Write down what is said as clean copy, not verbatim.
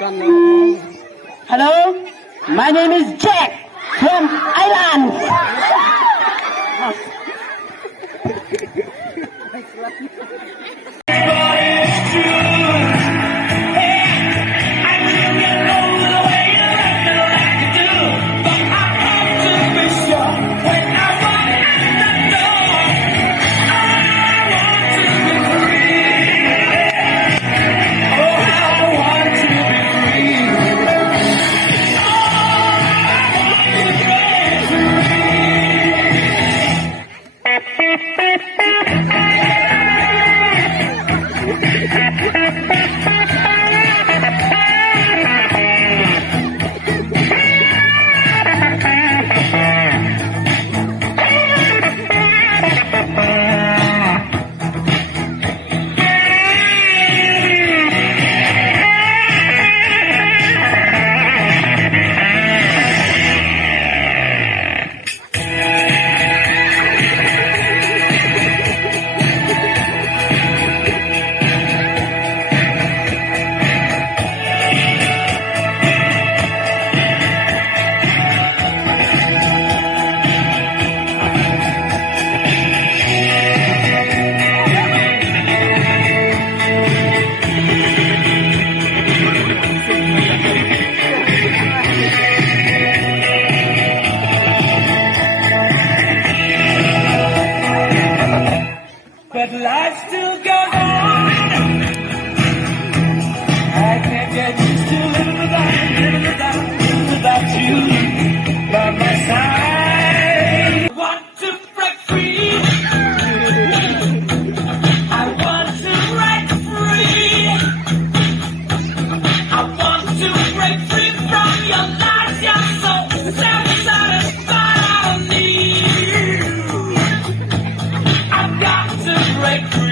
Hello, my name is Jack from Ireland. But life still goes on. I can't get used to living without you by my side. I want to break free. I want to break free. I want to break free from your lies. You're so self-satisfied. I don't need you. I've got to break free.